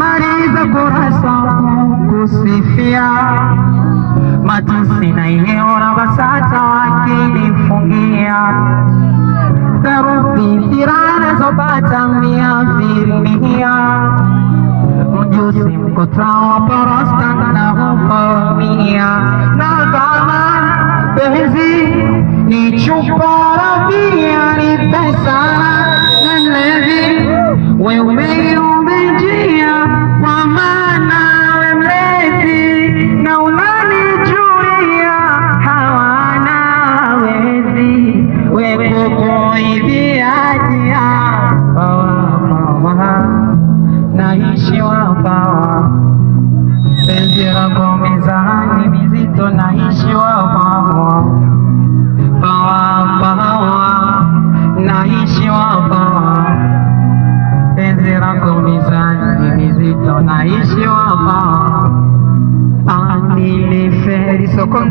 namaliza kurasa kusifia matusi na iheona basata wakinifungia theruthi tirana zopata mia filmia mjusi mkutao porosta na hupomia na kama penzi ni chupa rabia ni pesa na levi wewe umejia kwa maana we mlezi na unanijulia hawana wezi we kukuibiatia naishi wapawa penzi lako mizani mizito naishi wapawa naishi wapawa penzi lako mizani mizito naishi wapawa niliferi sokonda